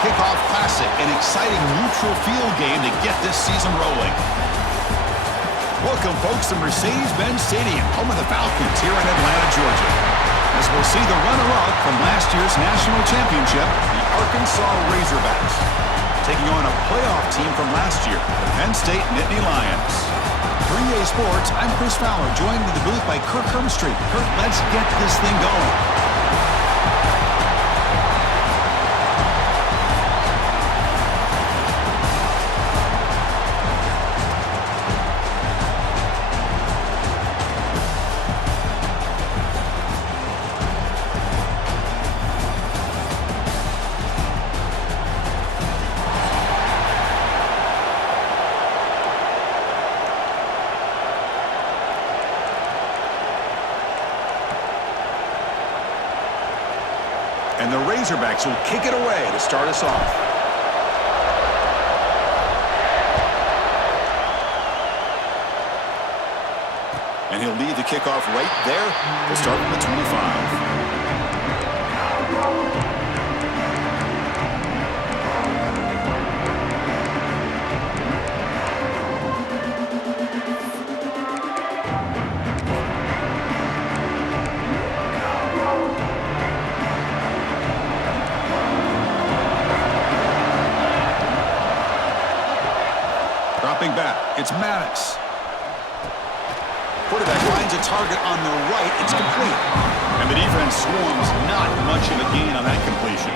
Kickoff Classic, an exciting neutral field game to get this season rolling. Welcome, folks, to Mercedes-Benz Stadium, home of the Falcons here in Atlanta, Georgia. As we'll see the runner-up from last year's national championship, the Arkansas Razorbacks, taking on a playoff team from last year, the Penn State Nittany Lions. For EA Sports, I'm Chris Fowler, joined in the booth by Kirk Hermstreet. Kirk, let's get this thing going. And the Razorbacks will kick it away to start us off. And he'll lead the kickoff right there. We'll start from the 25. Dropping back, it's Maddox. Quarterback finds a target on the right. It's complete. And the defense swarms. Not much of a gain on that completion.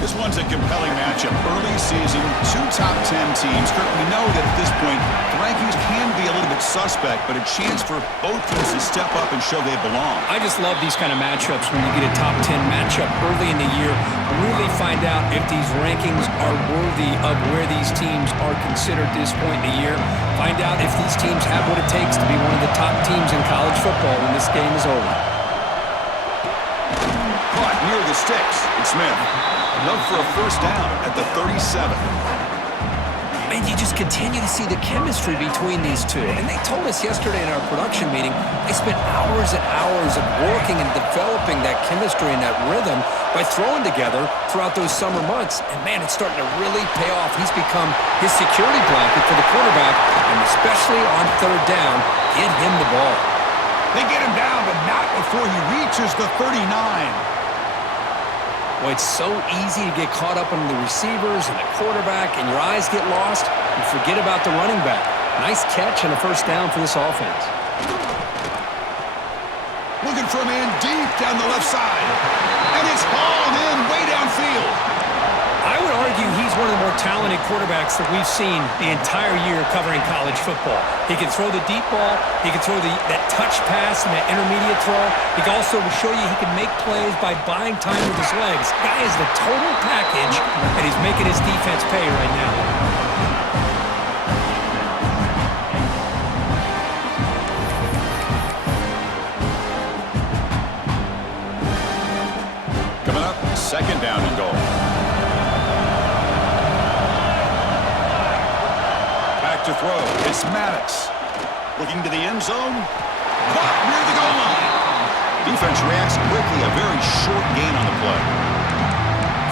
This one's a compelling matchup. Early season, two top 10 teams. Kirk, we know that at this point, the rankings can be a little bit suspect, but a chance for both teams to step up and show they belong. I just love these kind of matchups when you get a top 10 matchup early in the year. Really find out if these rankings are worthy of where these teams are considered at this point in the year. Find out if these teams have what it takes to be one of the top teams in college football when this game is over. Caught near the sticks. It's Smith. Love for a first down at the 37. And you just continue to see the chemistry between these two. And they told us yesterday in our production meeting, they spent hours and hours of working and developing that chemistry and that rhythm by throwing together throughout those summer months. And, man, it's starting to really pay off. He's become his security blanket for the quarterback, and especially on third down, get him the ball. They get him down, but not before he reaches the 39. Well, it's so easy to get caught up on the receivers and the quarterback, and your eyes get lost. You forget about the running back. Nice catch and a first down for this offense. Looking for a man deep down the left side. And it's hauled in way downfield. I would argue he's one of the more talented quarterbacks that we've seen the entire year covering college football. He can throw the deep ball. He can throw that touch pass and that intermediate throw. He can also show you he can make plays by buying time with his legs. Guy is the total package, and he's making his defense pay right now. Coming up, second down and goal. To throw. It's Maddox. Looking to the end zone. Caught near the goal line. Defense reacts quickly. A very short gain on the play.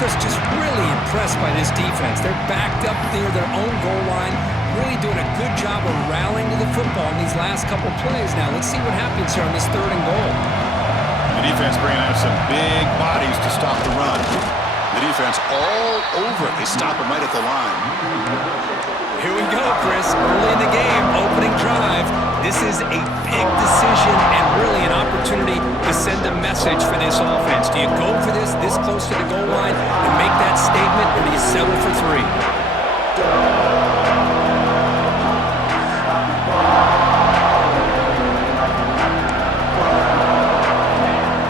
Chris, just really impressed by this defense. They're backed up near their own goal line. Really doing a good job of rallying to the football in these last couple plays. Now, let's see what happens here on this third and goal. The defense bringing out some big bodies to stop the run. The defense all over it. They stop him right at the line. Here we go, Chris. Early in the game, opening drive. This is a big decision and really an opportunity to send a message for this offense. Do you go for this close to the goal line and make that statement, or do you settle for three?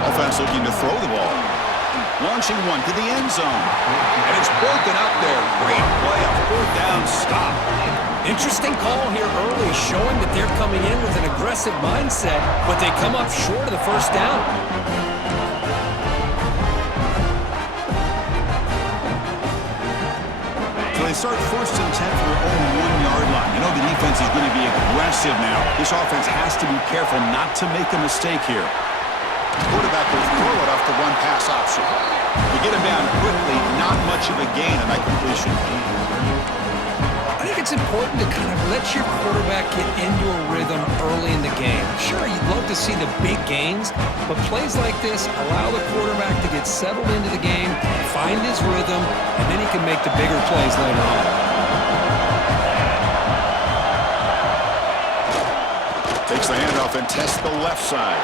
Offense looking to throw the ball. Launching one to the end zone. And it's broken up there. Great play, a fourth down stop. Interesting call here early, showing that they're coming in with an aggressive mindset, but they come up short of the first down. So they start first and 10 for their own 1-yard line. You know the defense is going to be aggressive now. This offense has to be careful not to make a mistake here. Quarterback will throw it off the run-pass option. To get him down quickly, not much of a gain on that completion. I think it's important to kind of let your quarterback get into a rhythm early in the game. Sure, you'd love to see the big gains, but plays like this allow the quarterback to get settled into the game, find his rhythm, and then he can make the bigger plays later on. Takes the handoff and tests the left side.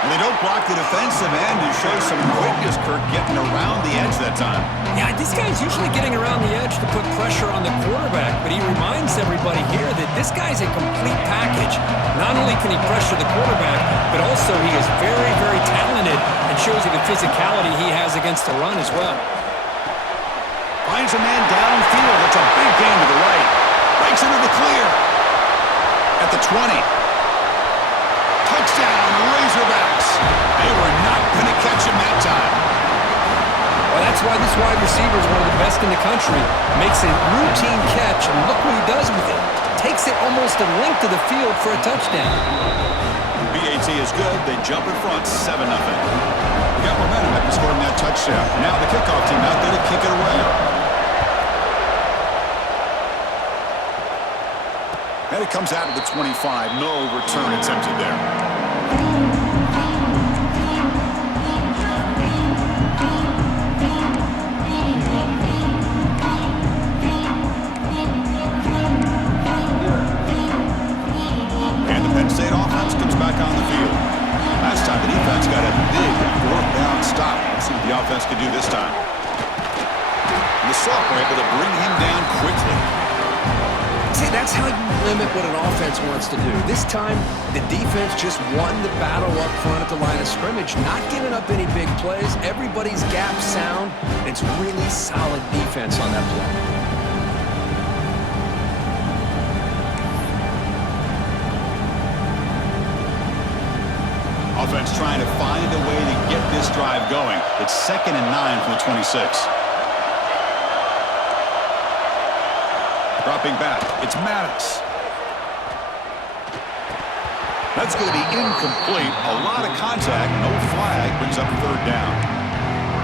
And they don't block the defensive end and show some quickness, Kirk, getting around the edge that time. Yeah, this guy's usually getting around the edge to put pressure on the quarterback, but he reminds everybody here that this guy's a complete package. Not only can he pressure the quarterback, but also he is very, very talented and shows you the physicality he has against the run as well. Finds a man downfield. It's a big gain to the right. Breaks into the clear. At the 20. Touchdown, Razorbacks. They were not going to catch him that time. Well, that's why this wide receiver is one of the best in the country. Makes a routine catch, and look what he does with it. Takes it almost a length of the field for a touchdown. BAT is good. They jump in front, 7-0. Got momentum after scoring that touchdown. Now the kickoff team out there to kick it away. And it comes out of the 25. No return attempted there. And the Penn State offense comes back on the field. Last time the defense got a big fourth down stop. Let's see what the offense can do this time. And the sophomore able to bring him down quickly. See, that's how you limit what an offense wants to do. This time, the defense just won the battle up front at the line of scrimmage, not giving up any big plays. Everybody's gap sound. It's really solid defense on that play. Offense trying to find a way to get this drive going. It's 2nd and 9 from the 26. Dropping back, it's Maddox. That's going to be incomplete. A lot of contact, no flag, brings up 3rd down.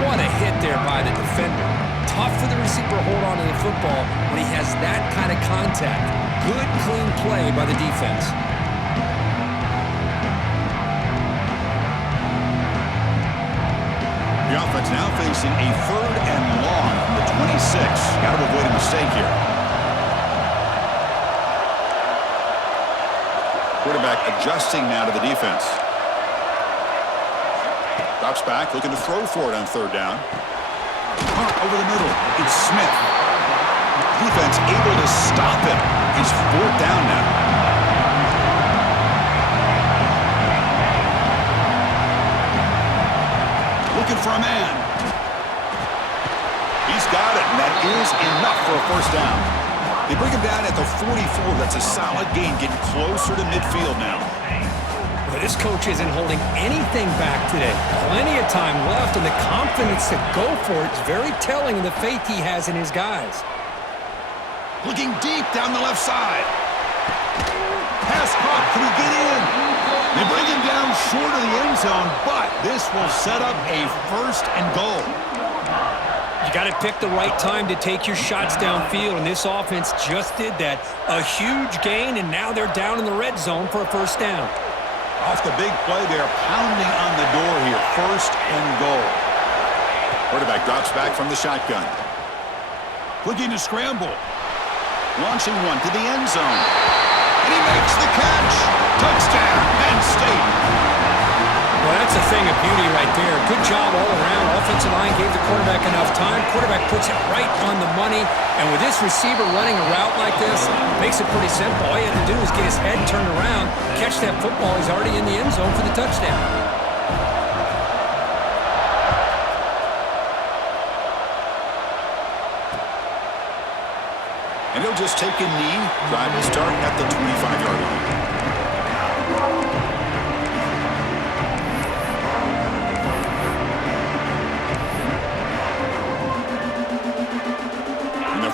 What a hit there by the defender. Tough for the receiver to hold on to the football when he has that kind of contact. Good, clean play by the defense. The offense now facing a 3rd and long from the 26. Got to avoid a mistake here. Quarterback adjusting now to the defense. Drops back, looking to throw for it on 3rd down. Punt over the middle. It's Smith. Defense able to stop him. He's 4th down now. Looking for a man. He's got it, and that is enough for a 1st down. They bring him down at the 44. That's a solid gain, getting closer to midfield now. Well, this coach isn't holding anything back today. Plenty of time left, and the confidence to go for it is very telling of the faith he has in his guys. Looking deep down the left side. Pass caught. Can he get in? They bring him down short of the end zone, but this will set up a 1st and goal. You got to pick the right time to take your shots downfield, and this offense just did that. A huge gain, and now they're down in the red zone for a 1st down. Off the big play, they're pounding on the door here. 1st and goal. Quarterback drops back from the shotgun. Looking to scramble. Launching one to the end zone. And he makes the catch. Touchdown, Penn State. Well, that's a thing of beauty right there. Good job all around. Offensive line gave the quarterback enough time. Quarterback puts it right on the money. And with this receiver running a route like this, makes it pretty simple. All you have to do is get his head turned around, catch that football. He's already in the end zone for the touchdown. And he'll just take a knee. Drive will start at the 25-yard line.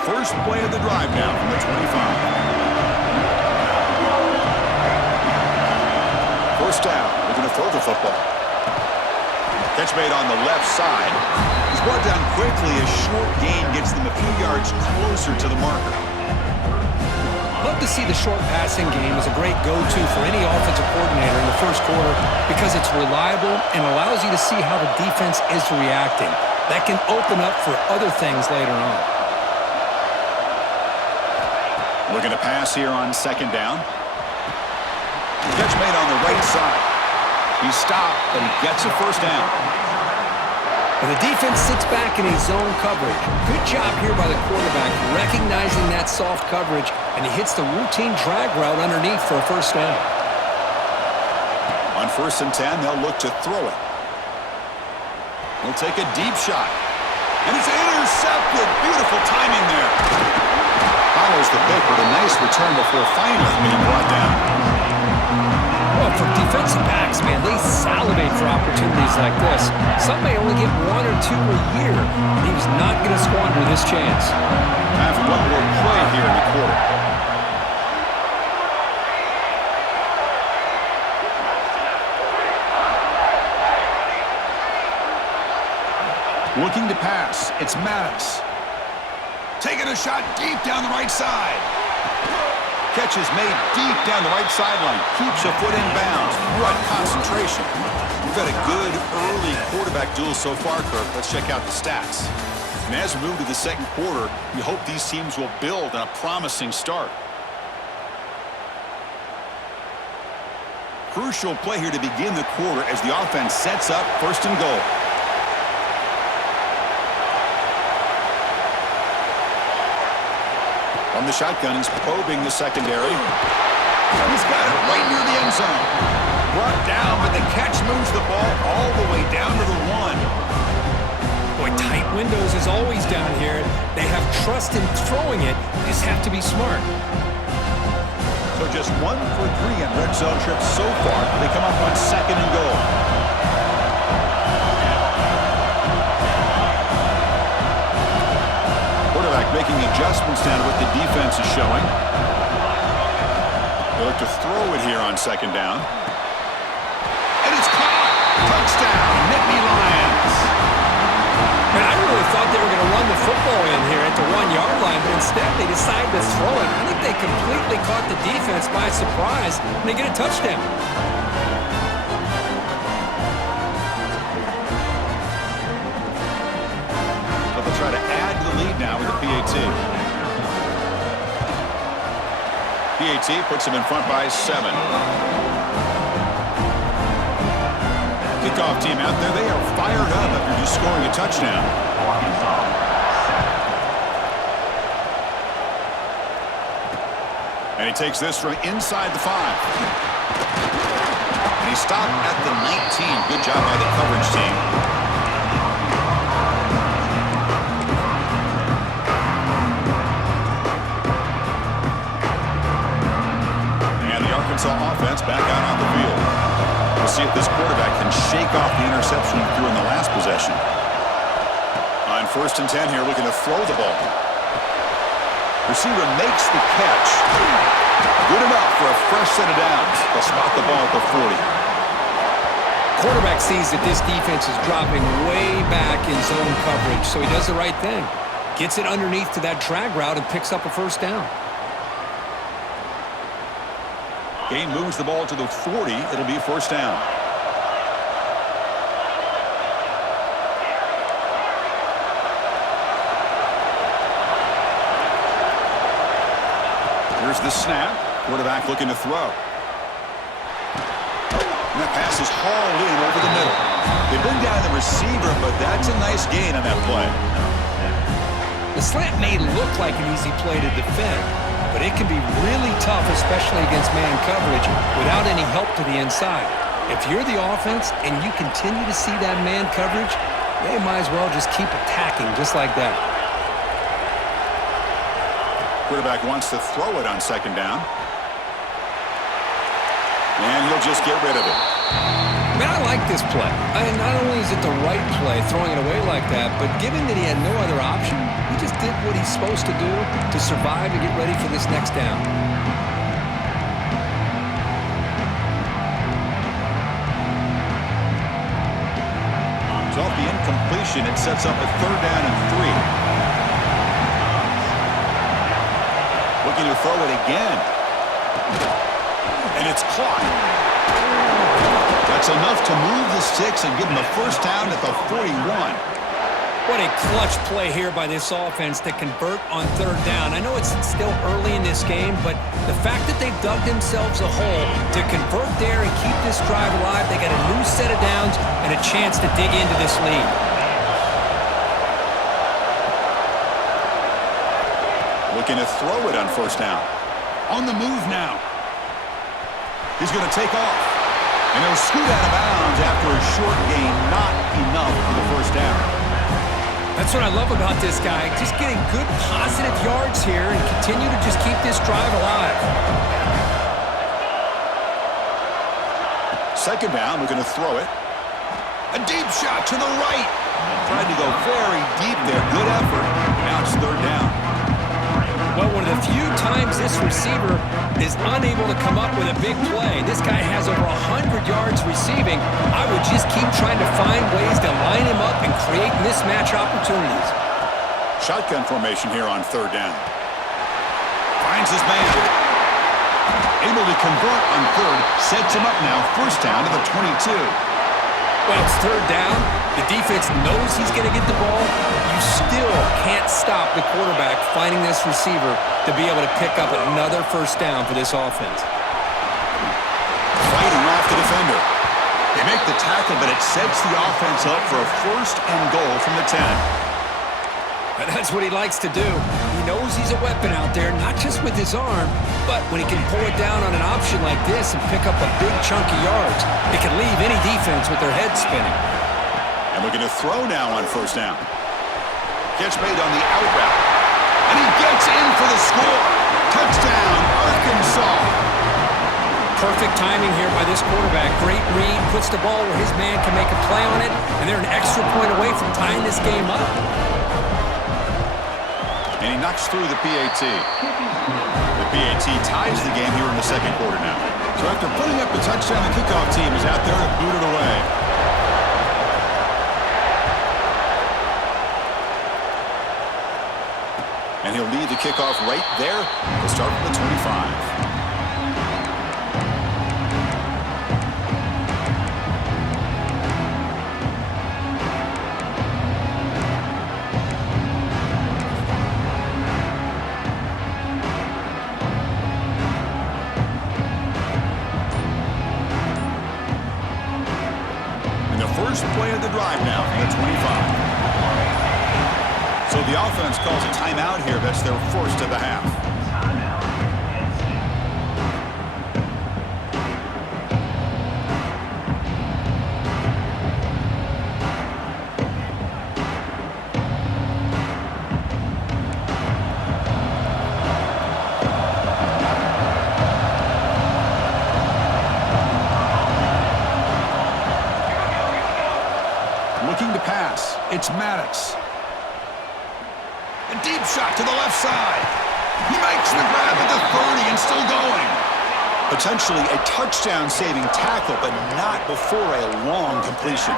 First play of the drive now from the 25. 1st down. We're going to throw the football. Catch made on the left side. He's brought down quickly. A short gain gets them a few yards closer to the marker. Love to see the short passing game as a great go-to for any offensive coordinator in the first quarter because it's reliable and allows you to see how the defense is reacting. That can open up for other things later on. Looking to pass here on second down. Catch made on the right side. He stopped, but he gets a first down. And the defense sits back in his zone coverage. Good job here by the quarterback, recognizing that soft coverage, and he hits the routine drag route underneath for a first down. On 1st and 10, they'll look to throw it. He'll take a deep shot. And it's intercepted. Beautiful timing there. Follows the pick with a nice return before finally being brought down. Well, for defensive backs, man, they salivate for opportunities like this. Some may only get 1 or 2 a year, and he was not going to squander this chance. Time for one more play here in the quarter. Looking to pass, it's Mattis. Taking a shot deep down the right side. Catch is made deep down the right sideline. Keeps a foot in bounds. What concentration. We've had a good early quarterback duel so far, Kirk. Let's check out the stats. And as we move to the second quarter, we hope these teams will build on a promising start. Crucial play here to begin the quarter as the offense sets up 1st and goal. From the shotgun, he's probing the secondary. He's got it right near the end zone. Brought down, but the catch moves the ball all the way down to the 1. Boy, tight windows is always down here. They have trust in throwing it. They just have to be smart. So just 1 for 3 in red zone trips so far. They come up on 2nd and goal. Making adjustments down to what the defense is showing. They look to throw it here on 2nd down. And it's caught! Touchdown, Nittany Lions! Man, I really thought they were going to run the football in here at the 1-yard line, but instead they decided to throw it. I think they completely caught the defense by surprise, and they get a touchdown. Try to add to the lead now with the PAT. PAT puts him in front by 7. Kickoff team out there. They are fired up after just scoring a touchdown. And he takes this from inside the 5. And he stopped at the 19. Good job by the coverage team. Offense back out on the field. We'll see if this quarterback can shake off the interception he threw in the last possession. On 1st and 10 here, looking to throw the ball. Receiver makes the catch. Good enough for a fresh set of downs. They'll spot the ball at the 40. Quarterback sees that this defense is dropping way back in zone coverage, so he does the right thing. Gets it underneath to that drag route and picks up a first down. Game moves the ball to the 40. It'll be 1st down. Here's the snap. Quarterback looking to throw. And that pass is hauled in over the middle. They bring down the receiver, but that's a nice gain on that play. The slant may look like an easy play to defend, but it can be really tough, especially against man coverage, without any help to the inside. If you're the offense and you continue to see that man coverage, they might as well just keep attacking just like that. Quarterback wants to throw it on 2nd down. And he'll just get rid of it. Man, I like this play. Not only is it the right play, throwing it away like that, but given that he had no other option, he just did what he's supposed to do to survive and get ready for this next down. So off the incompletion, it sets up a 3rd down and 3. Looking to throw it again. And it's caught. That's enough to move the sticks and give them a 1st down at the 41. What a clutch play here by this offense to convert on 3rd down. I know it's still early in this game, but the fact that they've dug themselves a hole to convert there and keep this drive alive, they got a new set of downs and a chance to dig into this lead. Looking to throw it on 1st down. On the move now. He's going to take off. And he'll scoot out of bounds after a short gain. Not enough for the 1st down. That's what I love about this guy. Just getting good, positive yards here and continue to just keep this drive alive. 2nd down, we're going to throw it. A deep shot to the right. Tried to go very deep there. Good effort. Now it's 3rd down. Well, one of the few times this receiver is unable to come up with a big play. This guy has over 100 yards receiving. I would just keep trying to find ways to line him up and create mismatch opportunities. Shotgun formation here on 3rd down. Finds his man. Able to convert on 3rd. Sets him up now. 1st down to the 22. Well, it's 3rd down. The defense knows he's going to get the ball. You still can't stop the quarterback finding this receiver to be able to pick up another 1st down for this offense. Fighting off the defender. They make the tackle, but it sets the offense up for a 1st and goal from the 10. And that's what he likes to do. He knows he's a weapon out there, not just with his arm, but when he can pull it down on an option like this and pick up a big chunk of yards, it can leave any defense with their head spinning. And we're going to throw now on 1st down. Catch made on the out route. And he gets in for the score. Touchdown, Arkansas. Perfect timing here by this quarterback. Great read, puts the ball where his man can make a play on it, and they're an extra point away from tying this game up. And he knocks through the PAT. The PAT ties the game here in the 2nd quarter now. So after putting up the touchdown, the kickoff team is out there to boot it away. And he'll lead the kickoff right there to start from the 25. First play of the drive now from the 25. So the offense calls a timeout here. That's their 1st of the half. Looking to pass. It's Maddox. A deep shot to the left side. He makes the grab at the 30 and still going. Potentially a touchdown-saving tackle, but not before a long completion.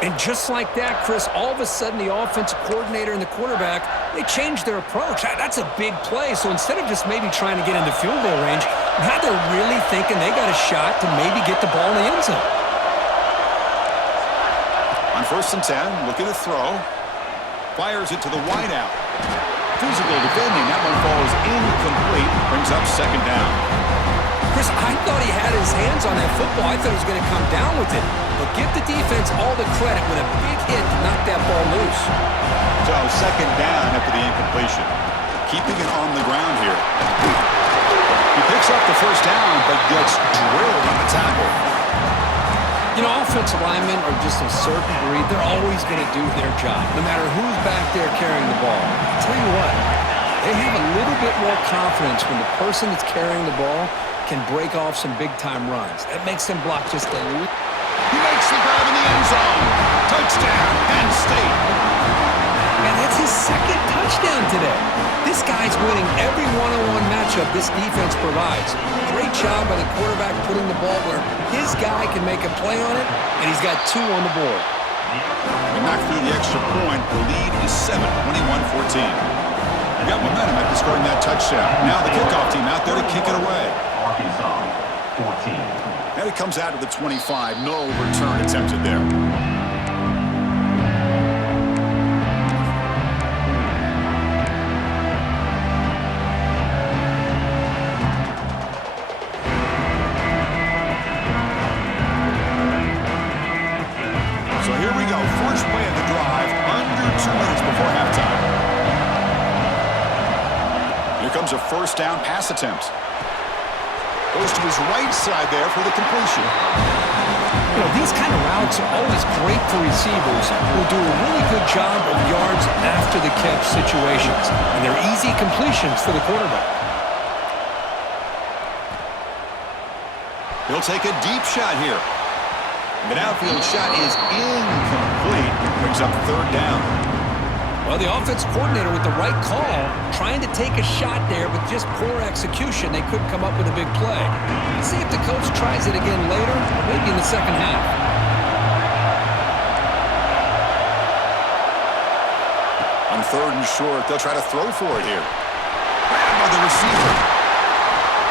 And just like that, Chris, all of a sudden the offensive coordinator and the quarterback, they changed their approach. That's a big play. So instead of just maybe trying to get into field goal range, now they're really thinking they got a shot to maybe get the ball in the end zone. On 1st and 10, looking to throw. Fires it to the wideout. Physical defending. That one falls incomplete. Brings up 2nd down. Chris, I thought he had his hands on that football. I thought he was going to come down with it. But give the defense all the credit with a big hit to knock that ball loose. So 2nd down after the incompletion. Keeping it on the ground here. He picks up the 1st down, but gets drilled on the tackle. You know, offensive linemen are just a certain breed. They're always going to do their job, no matter who's back there carrying the ball. I'll tell you what, they have a little bit more confidence when the person that's carrying the ball can break off some big-time runs. That makes them block just a little. He makes the grab in the end zone. Touchdown, Penn State. And that's his 2nd touchdown touchdown today. This guy's winning every one-on-one matchup this defense provides. Great job by the quarterback putting the ball where his guy can make a play on it, and he's got 2 on the board. They knocked through the extra point. The lead is 7, 21-14. They got momentum after scoring that touchdown. Now the kickoff team out there to kick it away. Arkansas, 14. And it comes out to the 25. No return attempted there. So here we go. First play of the drive. Under 2 minutes before halftime. Here comes a first down pass attempt. Goes to his right side there for the completion. You know, these kind of routes are always great for receivers who do a really good job of yards after the catch situations. And they're easy completions for the quarterback. He'll take a deep shot here. The outfield shot is incomplete. Brings up third down. Well, the offense coordinator with the right call, trying to take a shot there, but just poor execution. They couldn't come up with a big play. Let's see if the coach tries it again later, or maybe in the second half. On third and short, they'll try to throw for it here. Grabbed by the receiver.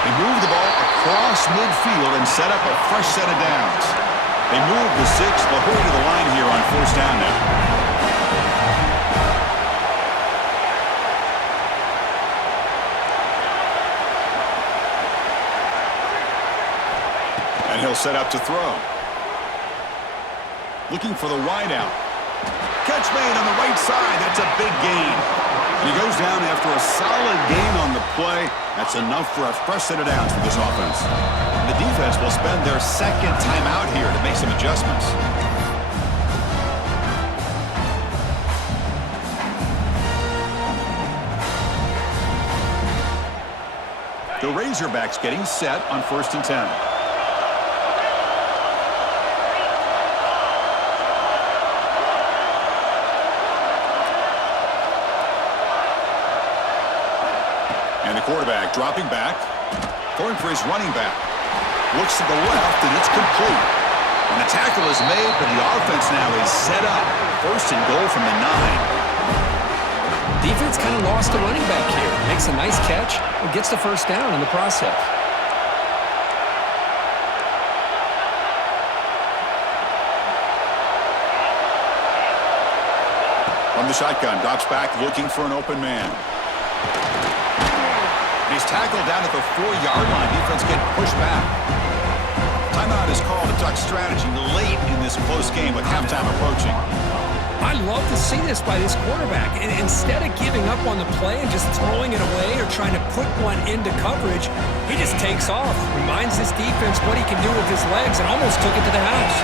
They move the ball across midfield and set up a fresh set of downs. They move the 6. They'll hurry to the line here on first down now. And he'll set up to throw. Looking for the wideout. Catch made on the right side. That's a big gain. And he goes down after a solid gain on the play. That's enough for a fresh set of downs for this offense. The defense will spend their second timeout here to make some adjustments. The Razorbacks getting set on first and 10. And the quarterback dropping back, going for his running back. Looks to the left, and it's complete. And the tackle is made, but the offense now is set up. First and goal from the 9. Defense kind of lost a running back here. Makes a nice catch and gets the first down in the process. From the shotgun, drops back, looking for an open man. He's tackled down at the 4-yard line. Defense getting pushed back. Timeout is called. A Duck strategy late in this close game with halftime approaching. I love to see this by this quarterback. And instead of giving up on the play and just throwing it away or trying to put one into coverage, he just takes off. Reminds this defense what he can do with his legs and almost took it to the house.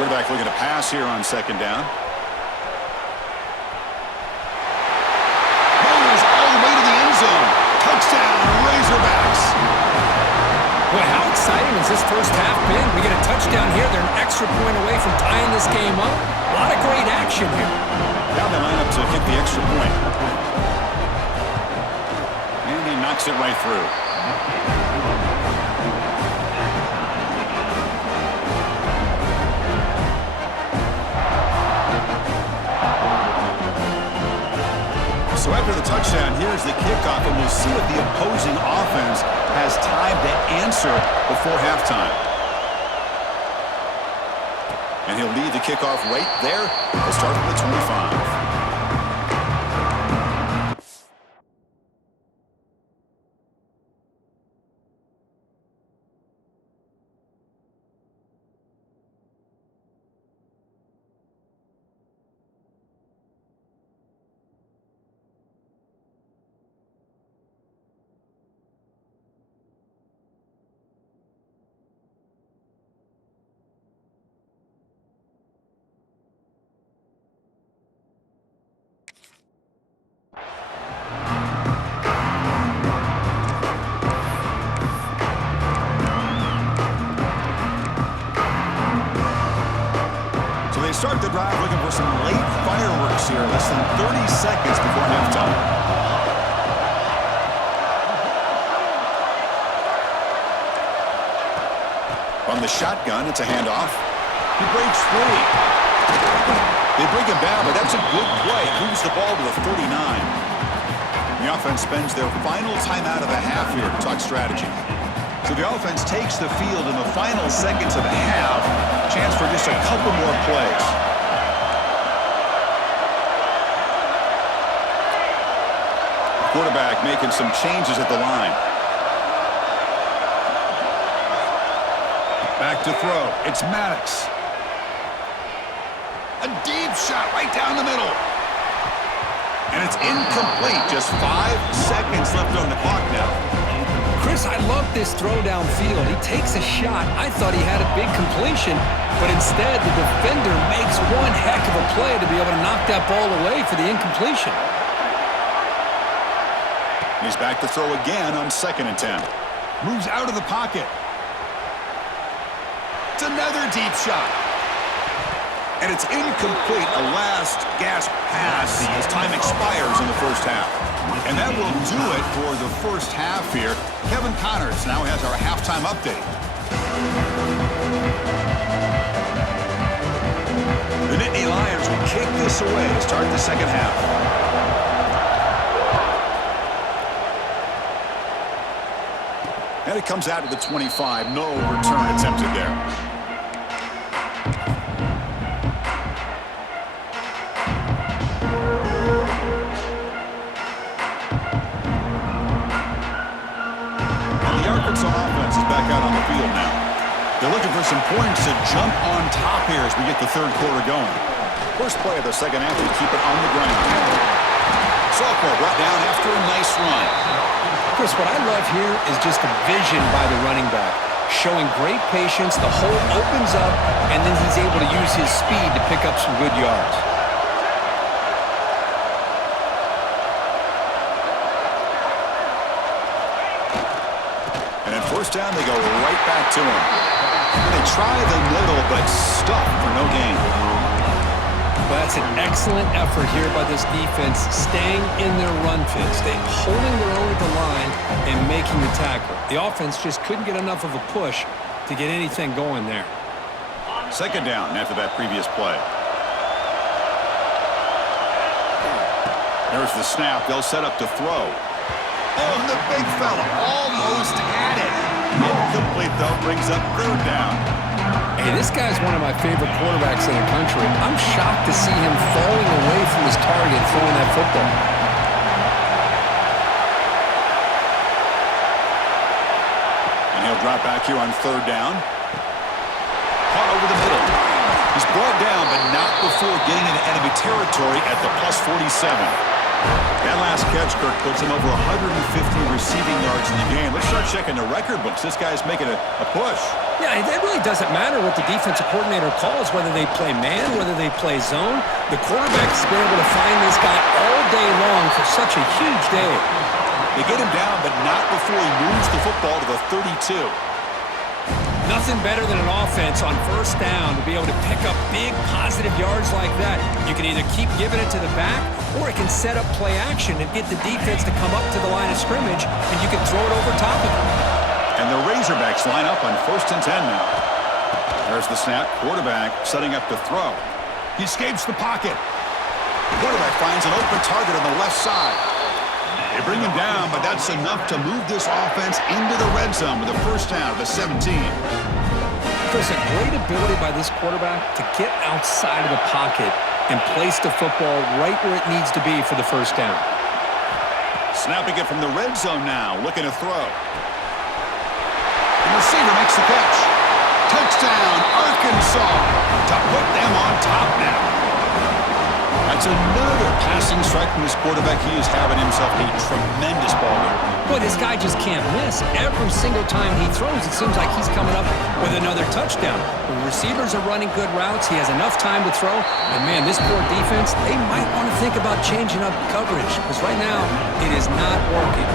Quarterback looking to pass here on second down. Moves all the way to the end zone. Touchdown, Razorbacks. Boy, how exciting has this first half been? We get a touchdown here. They're an extra point away from tying this game up. A lot of great action here. Now they line up to kick the extra point. And he knocks it right through. So after the touchdown, here's the kickoff, and we'll see if the opposing offense has time to answer before halftime. And he'll lead the kickoff right there. He'll start from the 25. Drive looking for some late fireworks here. Less than 30 seconds before halftime. On the shotgun, it's a handoff. He breaks free. They bring him down, but that's a good play. Moves the ball to the 39. The offense spends their final timeout of the half here to talk strategy. So the offense takes the field in the final seconds of the half. Chance for just a couple more plays. Quarterback making some changes at the line. Back to throw. It's Maddox. A deep shot right down the middle. And it's incomplete. Just 5 seconds left on the clock now. Chris, I love this throw downfield. He takes a shot. I thought he had a big completion, but instead the defender makes one heck of a play to be able to knock that ball away for the incompletion. He's back to throw again on 2nd and 10. Moves out of the pocket. It's another deep shot. And it's incomplete. A last gasp pass as time expires in the first half. And that will do it for the first half here. Kevin Connors now has our halftime update. The Nittany Lions will kick this away to start the second half. And it comes out to the 25. No return attempted there. Offense is back out on the field now. They're looking for some points to jump on top here as we get the third quarter going. First play of the second half, we keep it on the ground. Sophomore brought down after a nice run. Chris, what I love here is just the vision by the running back. Showing great patience, the hole opens up, and then he's able to use his speed to pick up some good yards. First down, they go right back to him. They try the middle, but stuck for no gain. Well, that's an excellent effort here by this defense, staying in their run fits, holding their own at the line and making the tackle. The offense just couldn't get enough of a push to get anything going there. Second down after that previous play. There's the snap. They'll set up to throw. Oh, the big fella almost had it. Incomplete, though, brings up 3rd down. Hey, this guy's one of my favorite quarterbacks in the country. I'm shocked to see him falling away from his target throwing that football. And he'll drop back here on 3rd down. Caught over the middle. He's brought down, but not before getting into enemy territory at the plus 47. That last catch, Kirk, puts him over 150 receiving yards in the game. Let's start checking the record books. This guy's making a push. Yeah, it really doesn't matter what the defensive coordinator calls, whether they play man, whether they play zone. The quarterback's been able to find this guy all day long for such a huge day. They get him down, but not before he moves the football to the 32. Nothing better than an offense on first down to be able to pick up big positive yards like that. You can either keep giving it to the back, or it can set up play action and get the defense to come up to the line of scrimmage, and you can throw it over top of them. And the Razorbacks line up on 1st and 10 now. There's the snap. Quarterback setting up to throw. He escapes the pocket. Quarterback finds an open target on the left side. They bring him down, but that's enough to move this offense into the red zone with a first down to 17. There's a great ability by this quarterback to get outside of the pocket and place the football right where it needs to be for the first down. Snapping it from the red zone now, looking to throw. The receiver makes the catch. Touchdown, Arkansas, to put them on top now. That's another passing strike from this quarterback. He is having himself a tremendous ball game. Boy, this guy just can't miss. Every single time he throws, it seems like he's coming up with another touchdown. The receivers are running good routes. He has enough time to throw. And, man, this poor defense, they might want to think about changing up coverage because right now it is not working.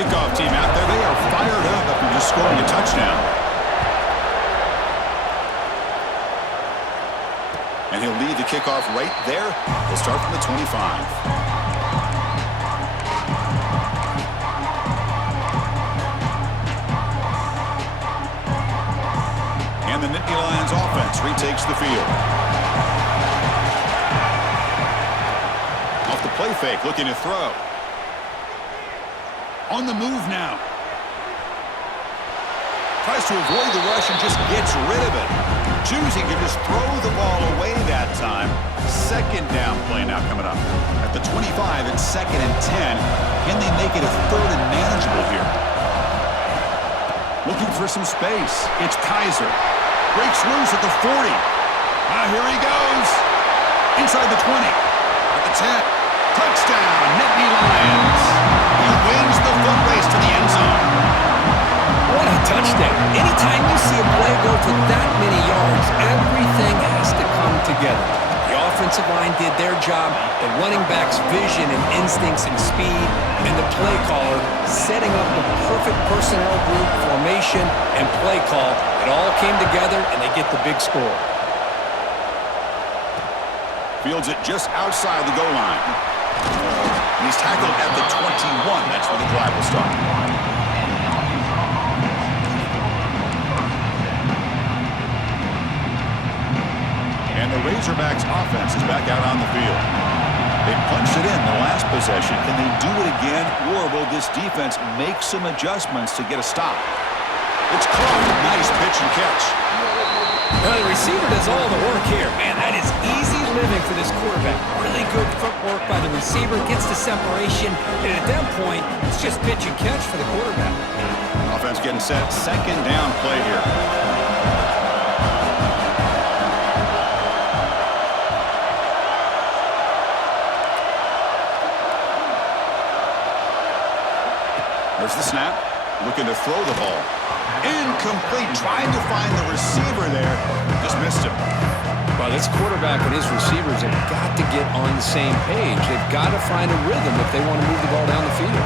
Kickoff team out there. They are fired up after just scoring a touchdown. And he'll lead the kickoff right there. He'll start from the 25. And the Nittany Lions offense retakes the field. Off the play fake, looking to throw. On the move now. Tries to avoid the rush and just gets rid of it. Choosing to just throw the ball away that time. Second down play now coming up. At the 25, it's 2nd and 10. Can they make it a 3rd and manageable here? Looking for some space. It's Kaiser. Breaks loose at the 40. Here he goes. Inside the 20. At the 10. Touchdown, Nittany Lions. He wins the foot race to the end zone. What a touchdown. Anytime you see a play go for that many yards, everything has to come together. The offensive line did their job, the running back's vision and instincts and speed, and the play caller setting up the perfect personnel group, formation, and play call. It all came together, and they get the big score. Fields it just outside the goal line. And he's tackled at the 21. That's where the drive will start. And the Razorbacks offense is back out on the field. They punched it in the last possession. Can they do it again, or will this defense make some adjustments to get a stop? It's caught. Nice pitch and catch. Well, the receiver does all the work here. Man, that is easy living for this quarterback. Really good footwork by the receiver. Gets the separation. And at that point, it's just pitch and catch for the quarterback. Offense getting set. 2nd down play here. There's the snap. Looking to throw the ball. Incomplete. Trying to find the receiver there. Just missed him. Well, this quarterback and his receivers have got to get on the same page. They've got to find a rhythm if they want to move the ball down the field.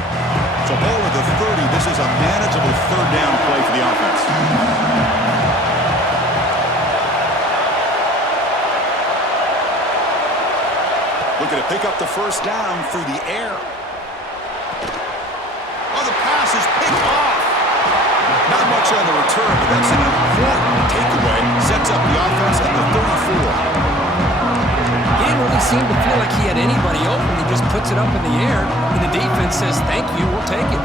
So ball at the 30. This is a manageable 3rd down play for the offense. Looking to pick up the 1st down through the air. Oh, the pass is picked off. Not much on the return, but that's an important takeaway. Sets up the offense at the 34. He didn't really seem to feel like he had anybody open. He just puts it up in the air, and the defense says, thank you, we'll take it.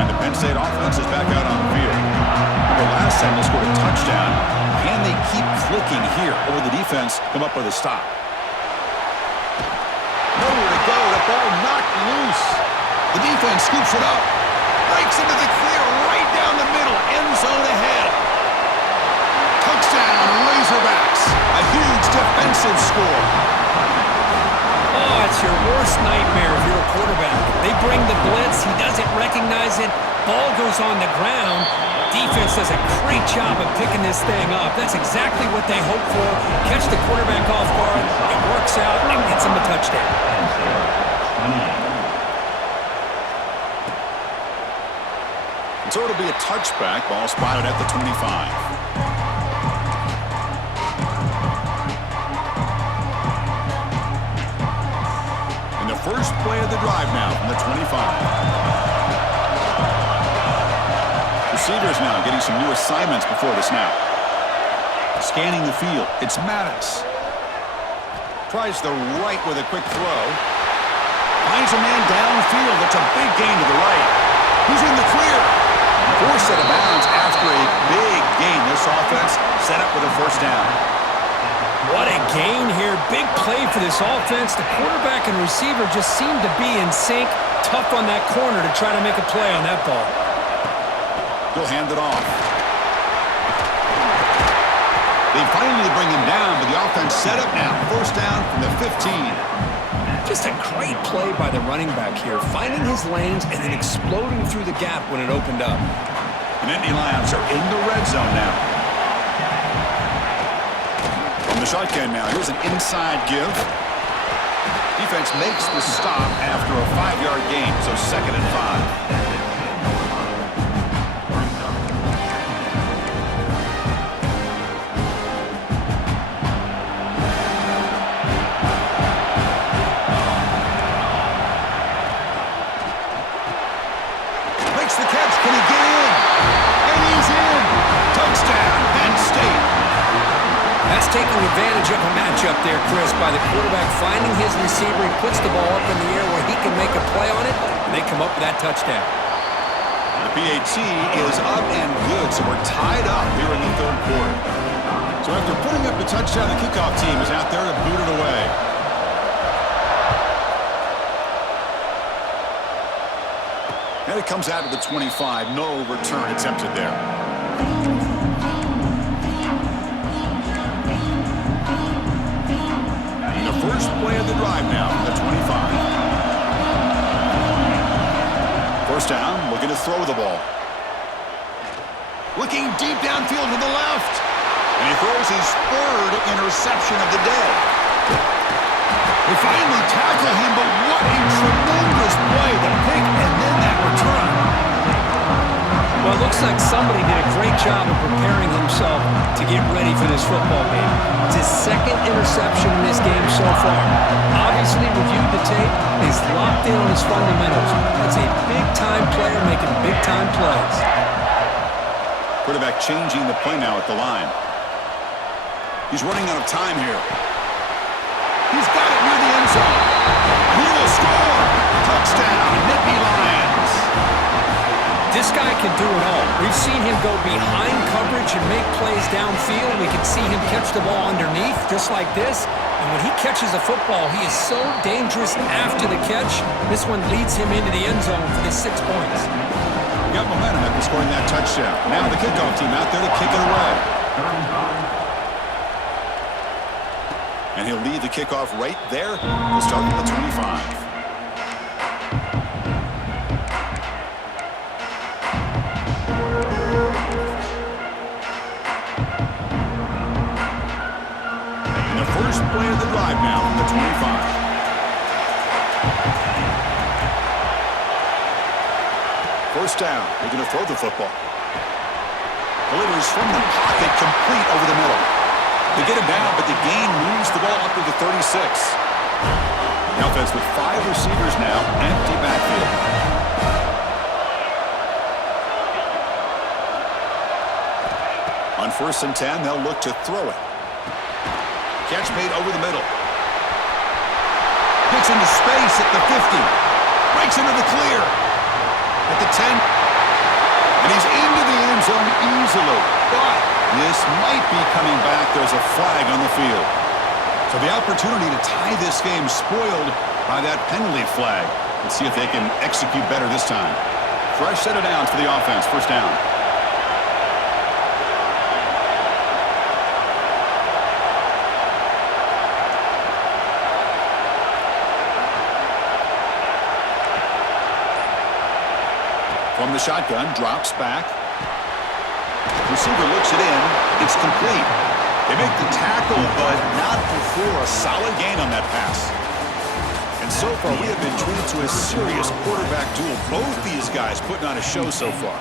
And the Penn State offense is back out on the field. The last time they scored a touchdown. Can they keep clicking here, or will the defense come up with a stop? Nowhere to go. The ball knocked loose. The defense scoops it up. Breaks into the clear right down the middle. End zone ahead. Touchdown, Razorbacks. A huge defensive score. Oh, it's your worst nightmare if you're a quarterback. They bring the blitz. He doesn't recognize it. Ball goes on the ground. Defense does a great job of picking this thing up. That's exactly what they hope for. Catch the quarterback off guard. It works out and gets him a touchdown. So it'll be a touchback. Ball spotted at the 25. And the first play of the drive now from the 25. Receivers now getting some new assignments before the snap. Scanning the field. It's Maddox. Tries the right with a quick throw. Finds a man downfield. It's a big gain to the right. Who's in the clear? Forced out of bounds after a big gain. This offense set up with a 1st down. What a gain here. Big play for this offense. The quarterback and receiver just seem to be in sync. Tough on that corner to try to make a play on that ball. He'll hand it off. They finally bring him down, but the offense set up now. 1st down from the 15. Just a great play by the running back here, finding his lanes and then exploding through the gap when it opened up. And Nittany Lions are in the red zone now. From the shotgun now, here's an inside give. Defense makes the stop after a 5-yard gain, so 2nd and 5. by the quarterback finding his receiver. He puts the ball up in the air where he can make a play on it, and they come up with that touchdown. The PAT is up and good, so we're tied up here in the third quarter. So after putting up the touchdown, the kickoff team is out there to boot it away. And it comes out to the 25. No return attempted there. And the first play of the drive now, the 25. First down, looking to throw the ball. Looking deep downfield to the left. And he throws his third interception of the day. They finally tackle him, but what a tremendous play. The pick and then that return. Well, it looks like somebody did a great job of preparing himself to get ready for this football game. It's his second interception in this game so far. Obviously reviewed the tape. He's locked in on his fundamentals. That's a big-time player making big-time plays. Quarterback changing the play now at the line. He's running out of time here. He's got it near the end zone. He will score. Touchdown, Nittany Lions. This guy can do it all. We've seen him go behind coverage and make plays downfield. We can see him catch the ball underneath, just like this. And when he catches a football, he is so dangerous after the catch. This one leads him into the end zone for the 6 points. Got momentum after scoring that touchdown. Now the kickoff team out there to kick it away. And he'll lead the kickoff right there. We'll start with the 25. And the first play of the drive now from the 25. First down. They're going to throw the football. Delivers from the pocket, complete over the middle. They get him down, but the gain moves the ball up to the 36. The offense with 5 receivers now, empty backfield. On 1st and 10, they'll look to throw it. Catch made over the middle. Gets into space at the 50. Breaks into the clear. At the 10. And he's into the end zone easily. But this might be coming back. There's a flag on the field. So the opportunity to tie this game spoiled by that penalty flag. Let's see if they can execute better this time. Fresh set of downs for the offense. First down. From the shotgun, drops back. Receiver looks it in. It's complete. They make the tackle, but not before a solid gain on that pass. And so far, we have been treated to a serious quarterback duel. Both these guys putting on a show so far.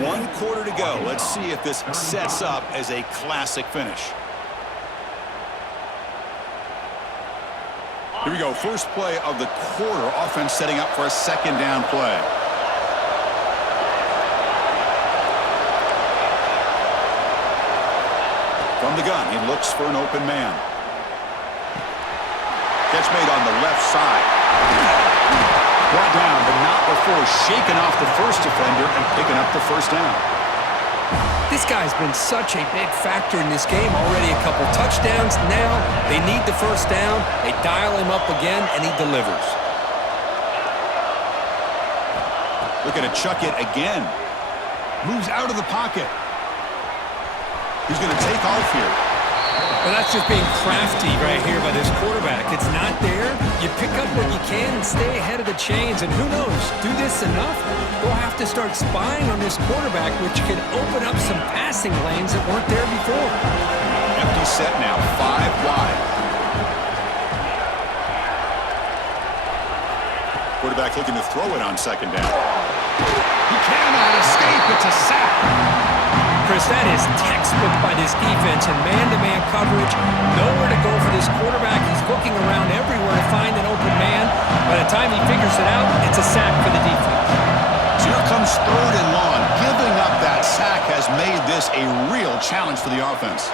1 quarter to go. Let's see if this sets up as a classic finish. Here we go. First play of the quarter. Offense setting up for a 2nd down play. From the gun, he looks for an open man. Catch made on the left side. Brought down, but not before shaking off the first defender and picking up the first down. This guy's been such a big factor in this game. Already a couple touchdowns. Now they need the first down. They dial him up again, and he delivers. Looking to chuck it again. Moves out of the pocket. He's going to take off here. Well, that's just being crafty right here by this quarterback. It's not there. You pick up what you can and stay ahead of the chains. And who knows, do this enough, we'll have to start spying on this quarterback, which can open up some passing lanes that weren't there before. Empty set now, 5 wide. Quarterback looking to throw it on 2nd down. He cannot escape. It's a sack. Chris, that is textbook by this defense and man-to-man coverage. Nowhere to go for this quarterback. He's looking around everywhere to find an open man. By the time he figures it out, it's a sack for the defense. So here comes 3rd and long. Giving up that sack has made this a real challenge for the offense.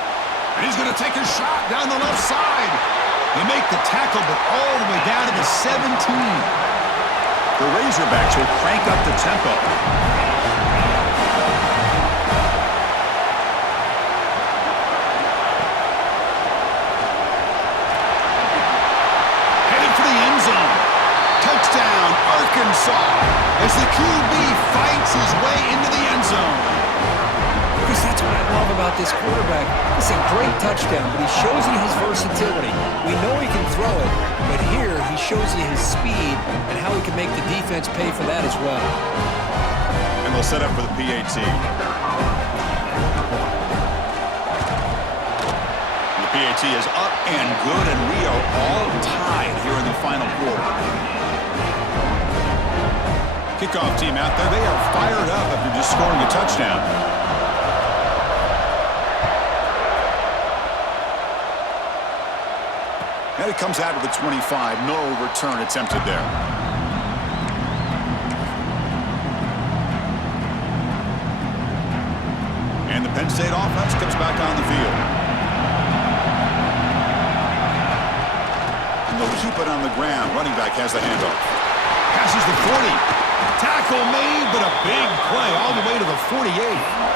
And he's going to take a shot down the left side. They make the tackle, but all the way down to the 17. The Razorbacks will crank up the tempo. Headed for the end zone. Touchdown, Arkansas, as the QB fights his way into the end zone. Because that's what I love about this quarterback. It's a great touchdown, but he shows you his versatility. We know he can throw it, but here he shows you his speed and how he can make the defense pay for that as well. And they'll set up for the PAT. The PAT is up and good, and we are all tied here in the final quarter. Kickoff team out there, they are fired up after just scoring a touchdown. And it comes out to the 25. No return attempted there. And the Penn State offense comes back on the field. And they'll keep it on the ground. Running back has the handoff. Passes the 40. Tackle made, but a big play all the way to the 48.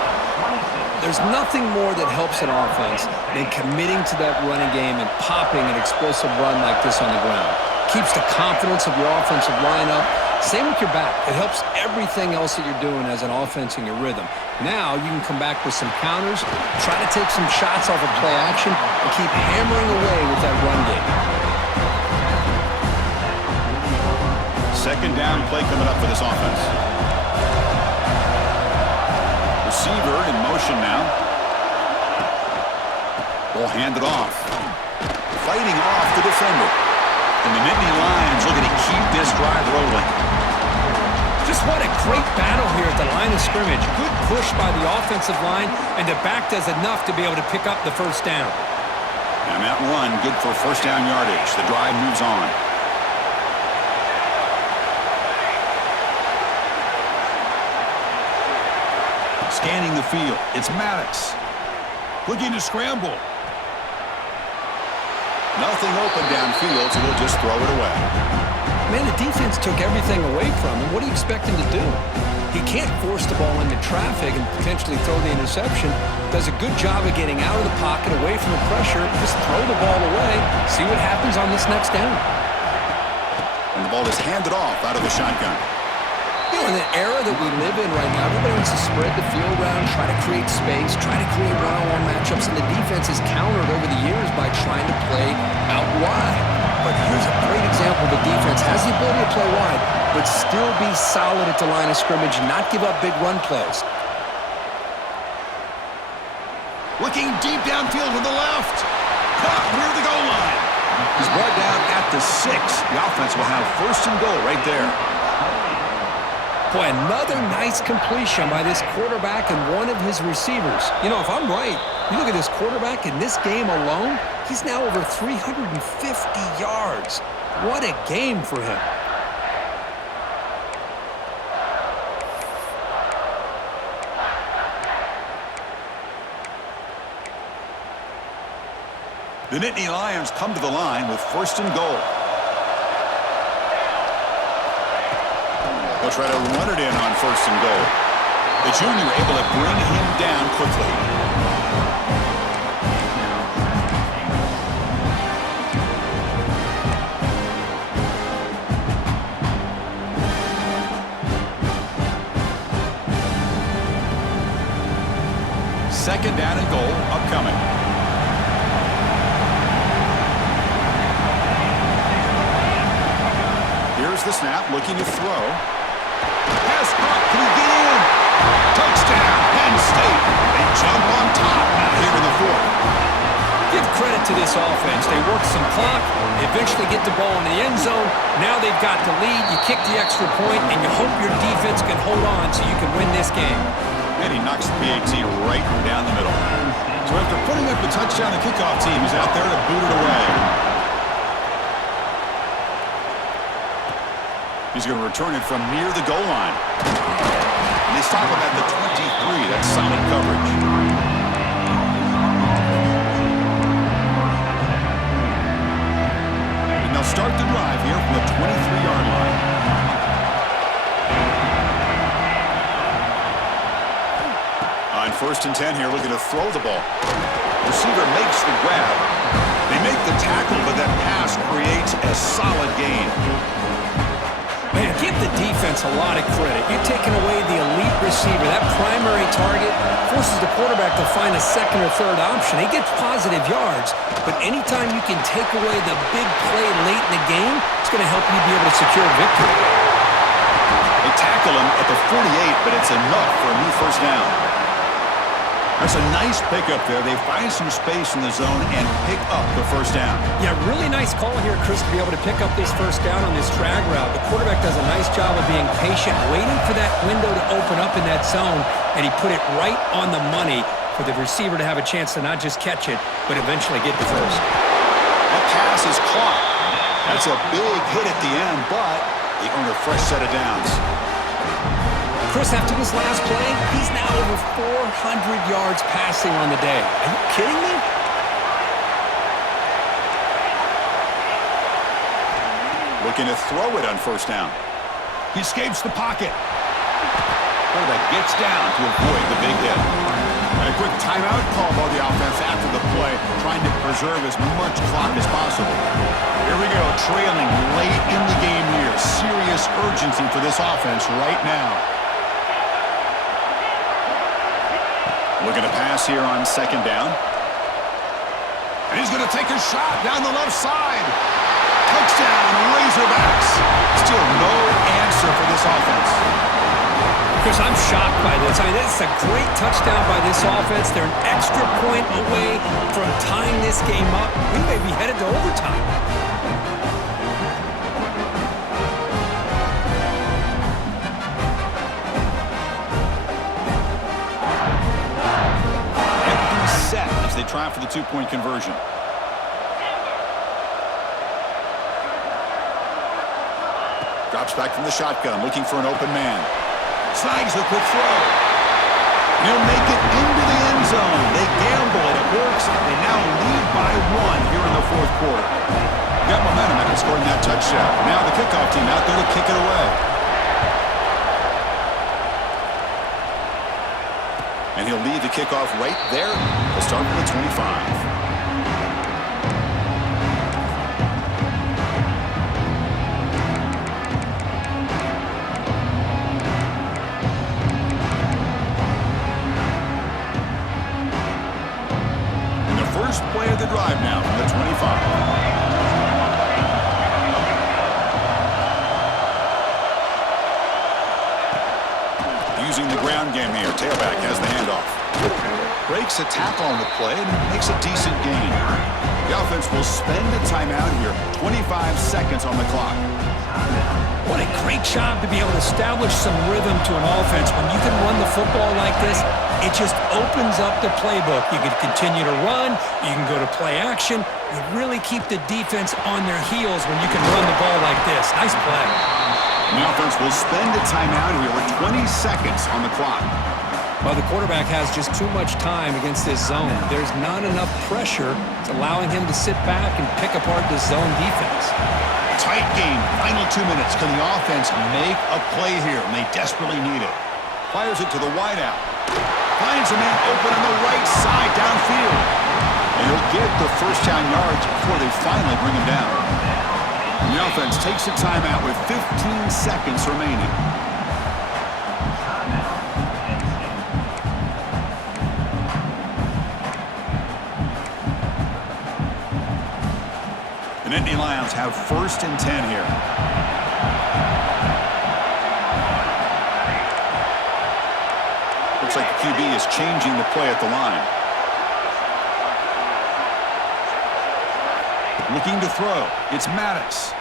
There's nothing more that helps an offense than committing to that running game and popping an explosive run like this on the ground. Keeps the confidence of your offensive line up. Same with your back. It helps everything else that you're doing as an offense in your rhythm. Now you can come back with some counters, try to take some shots off of play action, and keep hammering away with that run game. Second down play coming up for this offense. Receiver in motion now. Ball handed off. Fighting off the defender. And the Nittany Lions looking to keep this drive rolling. Just what a great battle here at the line of scrimmage. Good push by the offensive line, and the back does enough to be able to pick up the first down. And that run, good for first down yardage. The drive moves on. Scanning the field, it's Maddox. Looking to scramble. Nothing open downfield, so they'll just throw it away. Man, the defense took everything away from him. What do you expect him to do? He can't force the ball into traffic and potentially throw the interception. Does a good job of getting out of the pocket, away from the pressure. Just throw the ball away. See what happens on this next down. And the ball is handed off out of the shotgun. You know, in the era that we live in right now, everybody wants to spread the field around, try to create space, try to create one-on-one matchups, and the defense is countered over the years by trying to play out wide. But here's a great example. The defense has the ability to play wide, but still be solid at the line of scrimmage, not give up big run plays. Looking deep downfield to the left. Caught near the goal line. He's brought down at the 6. The offense will have first and goal right there. Boy, another nice completion by this quarterback and one of his receivers. You know, if I'm right, you look at this quarterback in this game alone, he's now over 350 yards. What a game for him. The Nittany Lions come to the line with first and goal. They'll try to run it in on first and goal. The junior able to bring him down quickly. Second down and goal upcoming. Here's the snap, looking to throw. Pass caught, can he get in? Touchdown, Penn State. They jump on top now here in the 4th. Give credit to this offense. They work some clock, they eventually get the ball in the end zone. Now they've got the lead. You kick the extra point, and you hope your defense can hold on so you can win this game. And he knocks the PAT right down the middle. So after putting up the touchdown, the kickoff team is out there to boot it away. He's going to return it from near the goal line. And they stop him at the 23. That's solid coverage. start the drive here from the 23-yard line. On 1st and 10 here, looking to throw the ball. Receiver makes the grab. They make the tackle, but that pass creates a solid gain. Man, give the defense a lot of credit. You're taking away the elite receiver. That primary target forces the quarterback to find a second or third option. He gets positive yards, but anytime you can take away the big play late in the game, it's going to help you be able to secure a victory. They tackle him at the 48, but it's enough for a new first down. That's a nice pickup there. They find some space in the zone and pick up the first down. Yeah, really nice call here, Chris, to be able to pick up this first down on this drag route. The quarterback does a nice job of being patient, waiting for that window to open up in that zone, and he put it right on the money for the receiver to have a chance to not just catch it, but eventually get the first. That pass is caught. That's a big hit at the end, but they earn a fresh set of downs. Chris, after this last play, he's now over 400 yards passing on the day. Are you kidding me? Looking to throw it on first down. He escapes the pocket. Quarterback gets down to avoid the big hit. And a quick timeout call by the offense after the play, trying to preserve as much clock as possible. Here we go, trailing late in the game here. Serious urgency for this offense right now. Looking to pass here on 2nd down. And he's going to take a shot down the left side. Touchdown, Razorbacks. Still no answer for this offense. Chris, I'm shocked by this. I mean, it's a great touchdown by this offense. They're an extra point away from tying this game up. We may be headed to overtime. They try for the 2-point conversion. Drops back from the shotgun, looking for an open man. Snags the quick throw. He'll make it into the end zone. They gamble and it works. They now lead by 1 here in the 4th quarter. Got momentum after scoring that touchdown. Now the kickoff team out there to kick it away. And he'll lead the kickoff right there. They'll start with the 25. And the first play of the drive now from the 25. Using the ground game here. Tailback has the handoff. Breaks a tackle on the play and makes a decent gain. The offense will spend a timeout here. 25 seconds on the clock. What a great job to be able to establish some rhythm to an offense. When you can run the football like this, it just opens up the playbook. You can continue to run. You can go to play action. You really keep the defense on their heels when you can run the ball like this. Nice play. The offense will spend a timeout here with 20 seconds on the clock. Well, the quarterback has just too much time against this zone. There's not enough pressure. It's allowing him to sit back and pick apart this zone defense. Tight game. Final 2 minutes. Can the offense make a play here? And they desperately need it. Fires it to the wideout. Finds a man open on the right side downfield. And he'll get the first down yards before they finally bring him down. And the offense takes a timeout with 15 seconds remaining. And Indy Lions have 1st and 10 here. Looks like the QB is changing the play at the line. Looking to throw. It's Maddox.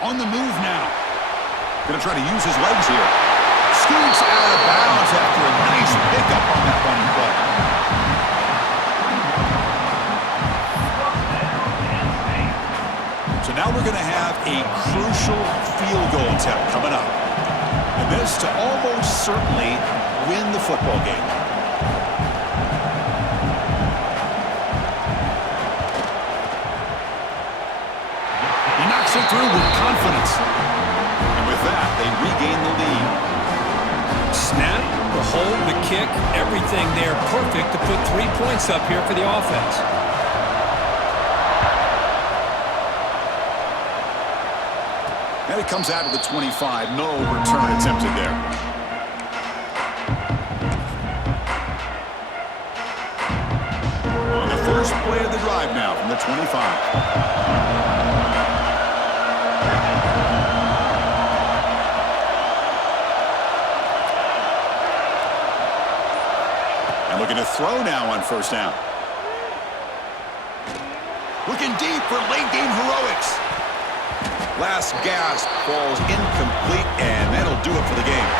On the move now. Going to try to use his legs here. Scoots out of bounds after a nice pickup on that running play. So now we're going to have a crucial field goal attempt coming up. And this to almost certainly win the football game. He through with confidence. And with that, they regain the lead. Snap, the hold, the kick, everything there perfect to put 3 points up here for the offense. And it comes out of the 25. No return attempted there. On the first play of the drive now from the 25. Looking to throw now on first down. Looking deep for late-game heroics. Last gasp falls incomplete, and that'll do it for the game.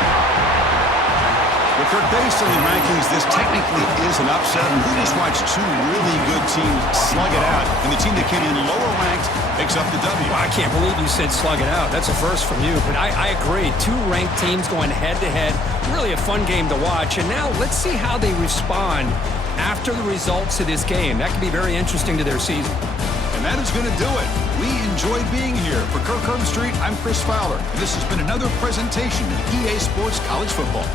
Well, Kirk, based on the rankings, this technically is an upset. And we just watched two really good teams slug it out, and the team that came in lower ranked picks up the W. Well, I can't believe you said slug it out. That's a first from you. But I agree. Two ranked teams going head-to-head. Really a fun game to watch. And now let's see how they respond after the results of this game. That could be very interesting to their season. And that is going to do it. We enjoyed being here. For Kirk Herbstreit, I'm Chris Fowler. And this has been another presentation of EA Sports College Football.